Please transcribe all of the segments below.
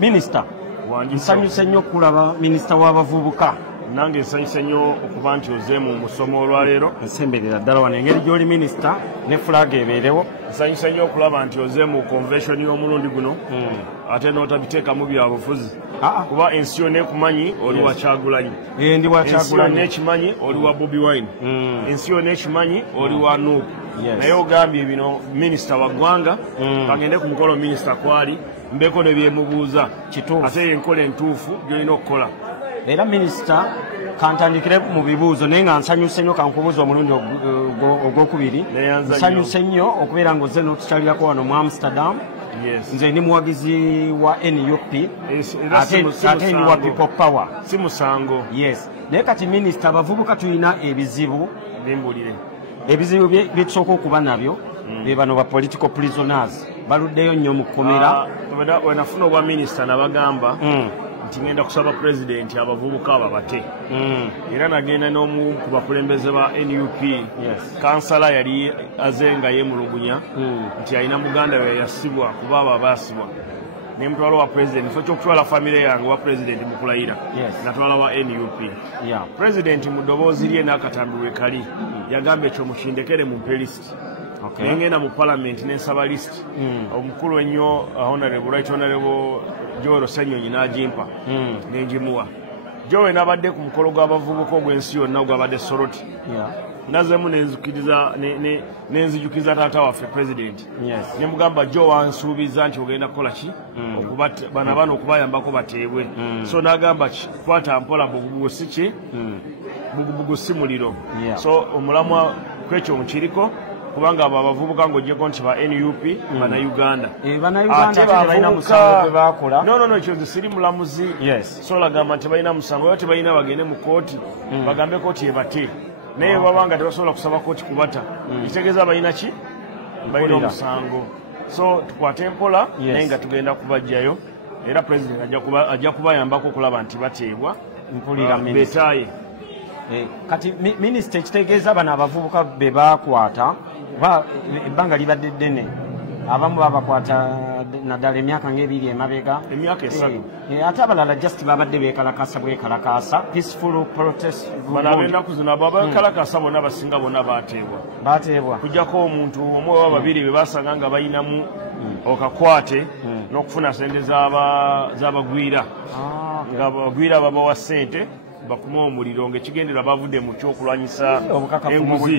Minister nsanyuse nnyo okulaba minisita w'abavubuka. Nange nsanyuse nnyo okuba nti oze mu musomo olwaleero. Nsemberera ddala wano engeri gy'oli minisita ne flag ebeerewo. Nsanyuse nnyo okulaba nti oze mu convention y'omulundi guno ate n'otabiteekamu byabufuzi. Kuba ensi yonna ekumanyi oli wa Kyagulanyi. Ndi wa Kyagulanyi. Ensi yonna ekimanyi oli wa Bobi Wine. Ensi yonna ekimanyi oli wa Nuupu. Naye ogambye bino minisita wa ggwanga bagende ku mukolo minisita kwali mbeko ne byemubuuza ate enkola entuufu gy'olina okukola. Era minisita kantandikire mu bibuuzo naye nga nsanyuse nnyo kankubuuza omulundi ogwokubiri. Nsanyuse nnyo okubeera ng'ozze n'otukyalirako wano mu Amsterdam. Nze ndi muwagizi wa NUP ate ndi wa People Power. Si musango. Yes. Naye kati minisita abavubuka tulina ebizibu. Bimbulire. Ebizibu byetusooka okuba nabyo be bano ba political prisoners baluddeyo nnyo mu kkomera. Wenafuna obwa minisita nabagamba nti ngenda kusaba pulezidenti abavubuka ababate. Era nagenda n'omu ku bakulembeze ba NUP kansala yali aze nga yeemulugunya nti alina muganda we yasibwa kuba abo abaasibwa nemutwala wa pulezidenti fo kyokutwala famire yange wa pulezidenti mu kulayira natwala wa NUP. Pulezidenti mu ddoboozi lye n'akatambirwe kali yagamba ekyo mukindekere mu mpe lisiti. Nengenda mu palamenti n'ensaba lisiti omukulu ennyo right honorable Joel Ssenyonyi n'agimpa nengimuwa. Joel n'abadde ku mukolo gw'abavubuka ogw'ensi yonna gw'abadde Soroti. Nazemu nenzijukiza taata waffe pulezidenti nemugamba Jo wansuubiza nti ogenda kukola ki bana bano okubayambako bateebwe. So n'agamba kwata mpola bugubugu si ki bugubugu si muliro. So omulamwa kwekyo mukiriko kubanga abo abavubuka ng'ogyeko nti ba NUP bannayuganda ate balina musango gwe baakola. No ekyo siri mulamuzi. So lagamba nti balina musango oba tebalina bagende mu kooti bagambe kooti ebate naye baba nga tebasobola kusaba kooti kubata kitegeeza balina ki balina omusango. So tukwate empola naye nga tugenda kubajjayo era pulezidenti ajja kubayambako okulaba nti bateebwa betaaye. Kati minisita ekitegeeza bano abavubuka be baakwata ebbanga libadde ddene abamu babakwata naddala emyaka ng'ebiri emabega emyaka 3 ate abalala just babadde beekalakaasa bwekalakaasa peaceful protest. Bano ab'ennaku zino ababeekalakaasa bonna basinga bonna baateebwa kujjako omuntu omu oba babiri be basanga nga balinamu okakwate n'okufuna sente z'abagwira nga bagwira babawa sente bakuma omuliro ng'ekigendera bavudde mu kyokulwanyisa enguzi.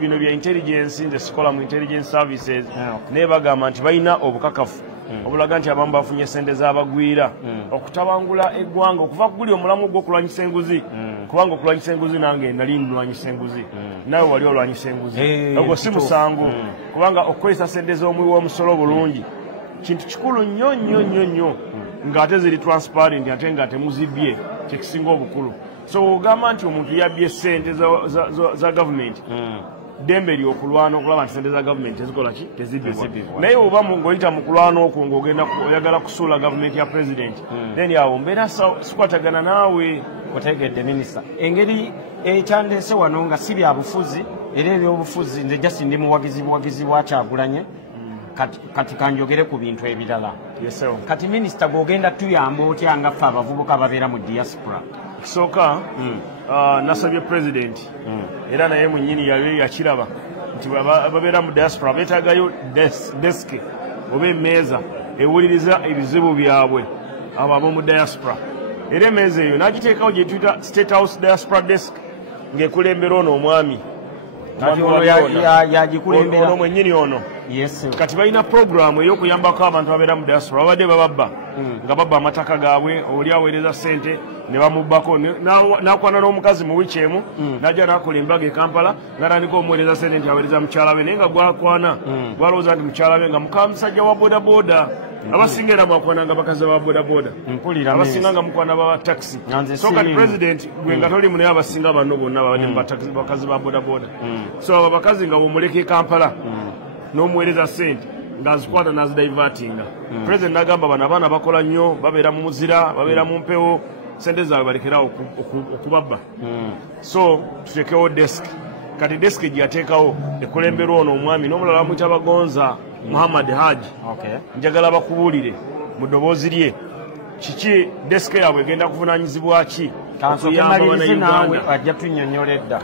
Bino bya intelligence nze sikola mu intelligence services naye bagamba nti balina obukakafu obulaga nti abamu bafunye sente z'abagwira okutabangula eggwanga okuva kuguli omulamu gw'okulwanyisa enguzi kubanga okulwanyisa enguzi nange nali ndwanyisa enguzi nawe wali olwanyisa enguzi ogwo si musango kubanga okukozesa sente z'omuwi w'omusolo bulungi kintu kikulu nnyo ng'ate ziri transparent ate nga temuzibye kyekisinga obukulu. So ogamba nti omuntu yabbye sente za gavumenti ddembe lyokulwana okulaba nti sente za gavumenti tezikola ki tezibbibwa. Naye oba ng'oyita mu kulwana okwo ng'ogenda oyagala kusuula gavumenti ya pulezidenti then awo mbeera sikwatagana naawe. Otegedde minisita engeri ekyandeese wano nga si bya bufuzi era ebyobufuzi nze jasi ndi muwagizi wa Kyagulanyi kati kanjogere ku bintu ebirala. Kati minisita gw'ogenda tuyamba otya nga ffe abavubuka ababeera mu diaspora? Ekisooka nasabye pulezidenti era naye mwennyini yali yakiraba nti ababeera mu diaspora beetaagayo desiki oba emmeeza ewuliriza ebizibu byabwe abo ab'omu diaspora. Era emmeeza eyo n'agiteekawo gye tuyita State House Diaspora Desk ng'ekulembera ono omwami ono mwennyini ono. Kati balina programu ey'okuyambako abantu ababeera mu diaspora babadde bababba nga babba amataka gaabwe oli aweereza ssente ne bamubbako n'akwana n'omukazi mu wiiki emu n'ajja n'akola embaga e Kampala n'atandika omuweereza ssente nti aweereza mukyala we naye nga gwakwana gwalowooza nti mukyala we nga muka musajja wa bodaboda abasinga era mwakwana nga bakazi ba bodaboda abasinga nga mukwana ba taxi. So kati pulezidenti gwe nga tolimu naye abasinga banno bonna babadde bakazi ba bodaboda. So abo bakazi nga bwomuleka e Kampala n'omuweereza ssente ng'azikwata n'azidivatinga. Pulezidenti n'agamba bano abaana bakola nnyo babeera mu muzira babeera mu mpewo sente zaabwe balekerawo okubabba. So tutekewo desk kati desk gye yateekawo ekulemberwa ono omwami n'omulala bamuyita Bagonza Muhammad Haji. Njagala bakubuulire mu ddoboozi lye kiki desike yaabwe egenda kuvunaanyizibwa ki kansokemalirize naawe ajja tunnyonnyoledda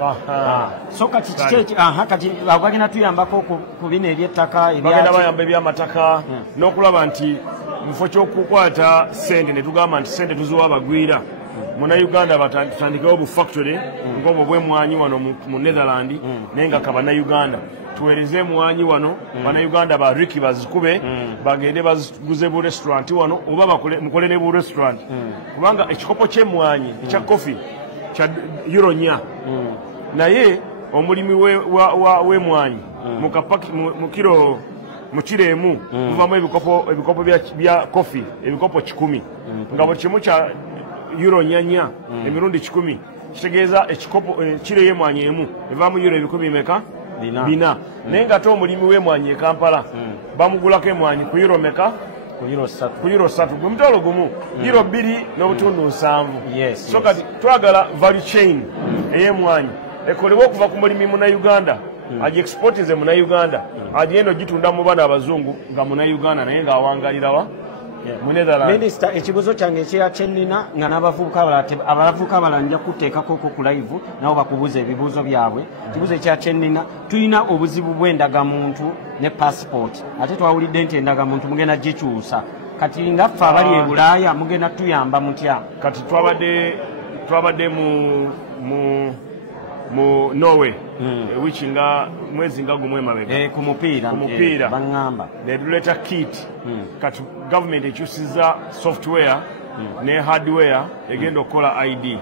so kati kiki kati bagenda tuyambako ku bino eby'ettaka bagenda bayamba eby'amataka n'okulaba nti mu kifo ky'okukwata ssente ne tugamba nti ssente tuziwa abagwira Munnayuganda batandikewo bufactory ng'obwo bw'emmwanyi wano mu Netherland naye nga kabannayuganda tuweereze emmwanyi wano bannayuganda ba Ricky bazikube bagende baziguze bu restaurant wano oba mukole ne bu restaurant kubanga ekikopo ky'emmwanyi ekya kofi kya euro 4 naye omulimi w'emmwanyi mu kiro mu kiro emu muvamu ebikopo bya kofi ebikopo 10 nga buli kimu kya euro 4 emirundi 10 kitegeeza ekikopo kiro y'emmwanyi emu evaamu euro ebikumi meka 4 naye nga te omulimi w'emmwanyi e Kampala bamugulako emmwanyi ku euro meka ku euro 3 gwe mutolo gumu euro 2 n'obutundu 7 so kati twagala value chain ey'emmwanyi ekolebwa okuva ku mulimi Munnayuganda agiexportize Munnayuganda agenda ogitunda mu bana abazungu nga Munnayuganda naye ng'awangalirawa Minisita, ekibuzo kyange ekira kyennina nga n'abavubuka abalala nja kuteekako ku live nabo bakubuza ebibuuzo byabwe. Ekibuzo ekira kyennina tulina obuzibu bw'endagamuntu ne passport ate twawulidde nti endagamuntu mugenda gikyusa kati nga ffe abali e Bulaaya mugenda tuyamba mutya? Kati twabadde mu Norway wiki nga mwezi nga gumwe mabega ku mupiira baŋŋamba ne tuleeta kit kati government ekyusiza software ne hardware egenda okukola ID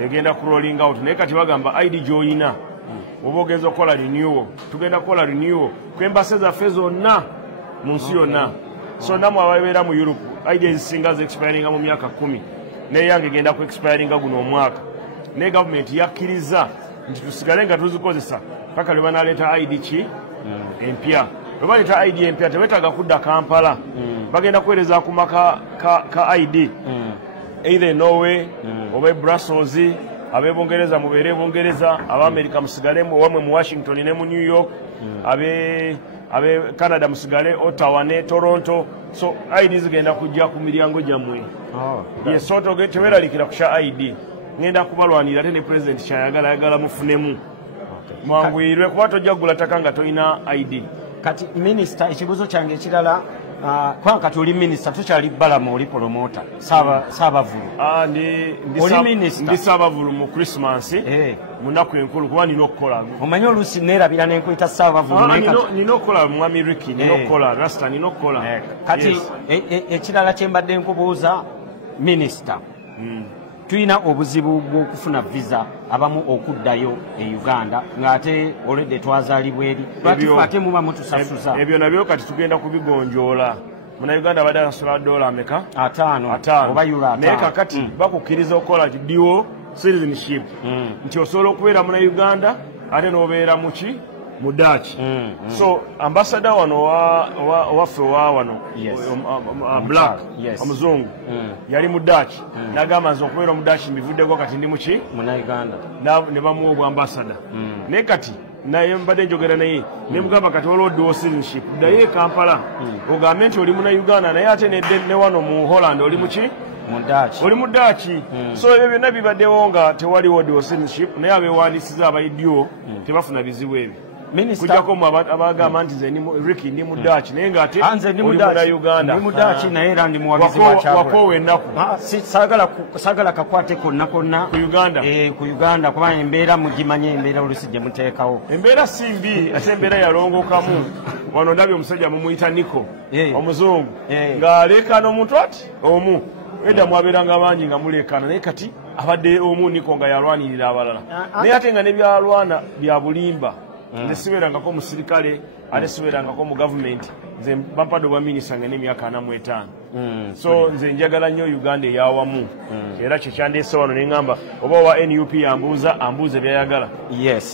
egenda ku rolling out naye kati bagamba ID gy'olina oba ogenza okukola renewal tugenda kukola renewal ku embase zaffe zonna mu nsi yonna so namwe ababeera mu Europe ID ezisinga expiringa mu myaka 10 naye yange egenda ku expiringa guno omwaka naye government yakkiriza nti tusigale nga tuzikozesa paka lwe banaleeta ID ki empya bwe baleeta ID empya tebetaaga kudda Kampala bagenda kuweereza ku maka ka ID either Norway oba Brussels ab'Ebungereza mubeere Bungereza ab'Amerika musigalemu wamwe mu Washington ne mu New York abe Canada musigale Ottawa ne Toronto so ID zigenda kujja ku miryango gyammwe yesoto teweraliikira ku kya ID ngenda kubalwanira ate ne president kyayagala mufunemu mwanguyirwe kuba tojja kugula ttaka nga tolina ID. Kati minisita ekibuzo kyange ekirala kubanga kati oli minisita tokyali Balama oli promota Saabavulu ndi Saabavulu mu Christmas mu nnaku enkulu kuba nina okukola omanyi oluusi neerabira nenkuyita Saabavulu nina okukola mwami Ricky nina okukola Rasta nina okukola kati ekirala kyembadde nkubuuza minisita tulina obuzibu bw'okufuna visa abamu okuddayo e Uganda ng'ate olwedde twazaalibwa eri lwatifu ate muba mutusasuza ebyo nabyo kati tugenda kubigonjoola Munnayuganda abadde asasula $5 5 oba euro 5 naye kakati bakukkiriza okukola dual citizenship nti osobola okubeera Munnayuganda ate n'obeera muki mu Dutch so ambassador wano waffe wa wano black omuzungu yali mu Dutch n'agamba nze okubeera mu Dutch mbivuddeko kati ndi muki Munnayuganda ne bamuwa obwa ambassador naye kati naye mbadde njogera naye ne mugamba kati olwo dual citizenship ddayo e Kampala ogambe nti oli Munnayuganda naye ate ne wano mu Holland oli muki oli mu Dutch so ebyo byonna bibaddewo nga tewaliwo dual citizenship naye abeewandisiza abaidyo tebafuna bizibu ebyo kujjako abagamba nti nze Ricky ndi mu Dutch naye ng'ate oli Munnayuganda ndi mu Dutch naye era ndi muwagizi wa Kyagulanyi wakoowa ennaku saagala kakwate konna ku Uganda kuba embeera mugimanye embeera oluusi gye muteekawo embeera si mbi ate embeera yalongokamu wano ndabye omusajja mumuyita Niko omuzungu ng'aleekaana omuntu ati omu edda mwabeeranga bangi nga muleekaana naye kati abadde omu Niko nga yalwanirira abalala naye ate nga ne byalwana bya bulimba nze sibeerangako musirikale ate sibeerangako mu gavumenti nze bampadde obwa minisita nga n'emyaka 45 so nze njagala nnyo Uganda eyawamu era kye kyandeese wano ne ŋŋamba oba wa NUP ambuuze byayagala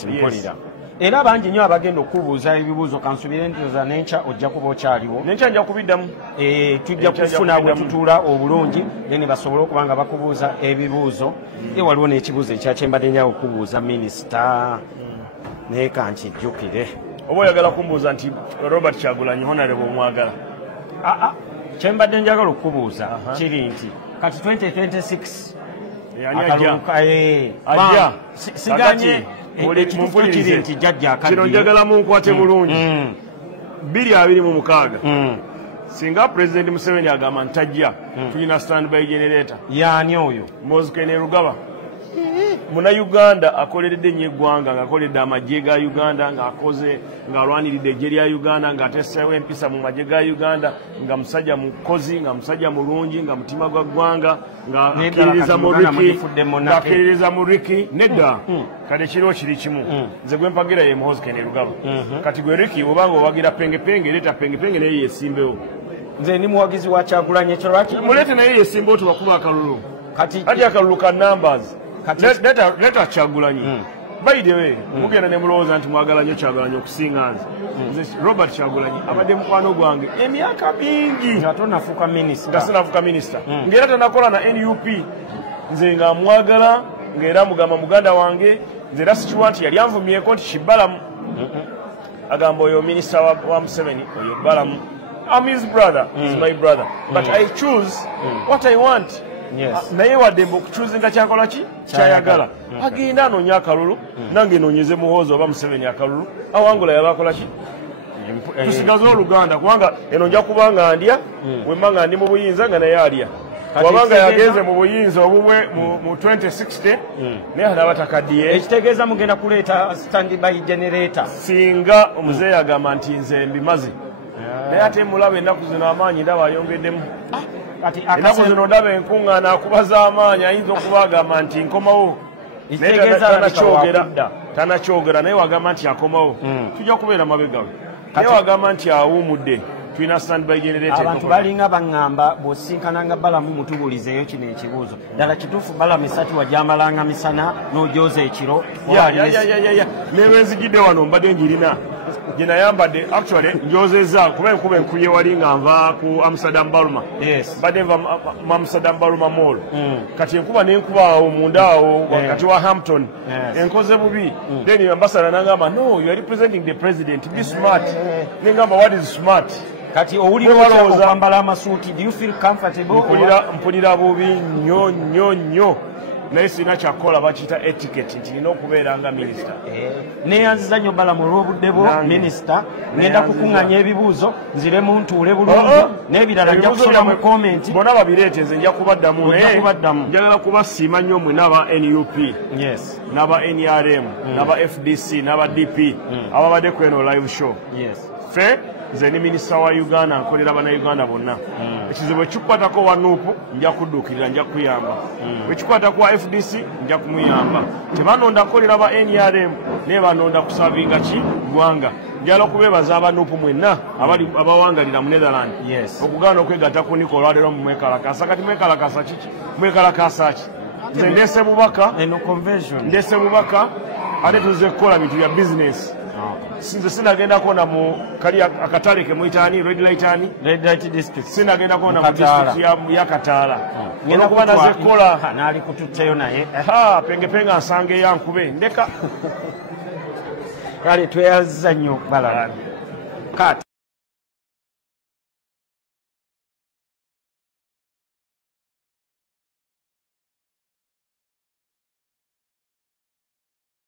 mpulira era bangi nnyo abagenda okubuuza ebibuuzo kansubire ntiza n'enkya ojja kuba okyaliwo n'enkya nja kubiddamu tujja kufuna bwe tutuula obulungi ne basobole okuba nga bakubuuza ebibuuzo waliwo n'ekibuuzo ekyakyembadde nyawo okubuuza minisita naye kankijjukire oba oyagala kumbuuza nti Robert Kyagulanyi Honorable omwagala kyembadde njagala okubuuza kiri nti kati 2026 ajja siganye kiri nti jajja kino njagala munkwate bulungi 2026 singa President Museveni agamba ntajja tulina standby generator yaani oyo Mozkene Rugaba muna Uganda akoleredde nnyo eggwanga ng'akoledde amagye ga Uganda ng'akoze ng'alwaniridde eggye lya Uganda ng'ateeseewo empisa mu magye ga Uganda nga musajja mukozi nga musajja mulungi nga mutima gwa ggwanga ng'akkiririza mu Ricky nedda kati ekiriwo kiri kimu nze gwe mpagira ye Mozkene Rugaba kati gwe Ricky obanga owagira pengepenge leeta pengepenge naye yeesimbewo nze ndi muwagizi wa Kyagulanyi ekyo lwaki muleete naye yeesimbewo tubakuba akalulu kati akalulu ka numbers leta Kyagulanyi by the way mugenda ne mulowooza nti mwagala nnyo Kyagulanyi okusinga nze Robert Kyagulanyi abadde mukwano gwange emyaka mingi nga tonafuuka minisita nga sinafuuka minisita ng'era tanakola na NUP nze nga mwagala ng'era mugamba muganda wange nze era sikiwa nti yali anvumyeko nti kibalamu agamba oyo minisita wa Museveni oyo balamu I'm his brother, he's my brother. But I choose what I want. Yes. Naye wadde okuchuzinga kyakola ki kyayagala agenda anoonya akalulu nange noonyeze muhoozi oba Museveni akalulu awangula yabakola ki tusigaze oluganda kubanga eno nja kubanga ndya wemma nga ndi mu buyinza nga naye alya wabanga yagenze mu buyinza obubwe mu 2060 naye anaba takaddiye ekitegeeza mugenda kuleeta standby generator singa omuzeeyi agamba nti nze mbimaze naye ate mulaba ennaku zino amaanyi ndaba ayongeddemu ennaku zino ndaba enkuŋŋaana akubaza amaanyi ayinza okuba agamba nti nkomawo tanakyogera naye wagamba nti akomawo tujja kubeera mabegawe naye wagamba nti awuumudde tulina standby generator abantu balinga baŋŋamba bw'osinkananga balamu mutubulizeeyo kino ekibuuzo ddala kituufu balamu esatu wagyamalanga misana n'ojooza ekiro newe nzigidde wano mbadde njirina gye nayambadde actually njozeza kuba enkuba enkuye wali nga nva ku Amsterdam Balma mbadde nva mu Amsterdam Balma Mall kati enkuba nenkuba awo munda awo wakati wa Hampton enkoze bubi then ambassador nangamba no you are representing the president be smart nengamba what is smart kati owulira okwambala amasuuti do you feel comfortable mpulira bubi nnyo nnyo nnyo naye sirina kyakola bakiyita etiquette nti nina okubeera nga minisita neeyanziza nnyo balamu olw'obudde bwo minisita ngenda kukuŋŋanya ebibuuzo nziremu ntuule bulungi n'ebirala nja kusoma mu komenti bonna babireete nze nja kubaddamu naye njagala kubasiima nnyo mwe n'aba NUP n'aba NRM n'aba FDC n'aba DP ababadde ku eno live show ffe nze ni minisita wa Uganda nkolera bannayuganda bonna ekizibu ekikwatako wa nuupu nja kudduukirira nja kuyamba ekikwata kwa FDC nja kumuyamba tebanonda kukolera ba NRM naye banonda kusavinga ki ggwanga njala okubeebaza abanuupu mwenna abawangalira mu Netherland okugaana okwegatta ku Nico olwaleero mu mwekalakasa kati mwekalakasa kiki mwekalakasa ki nze ndeese bubaka ate tuze kukola bintu bya bizinesi sinze sinagenda kuona mu kali akatale ke muitani red light district sinagenda kuona mu district ya Kataala ngenda kuba nazekola nali kututteyo naye pengepenga nsange yankube ndeka kale tweyazza nnyo balala kati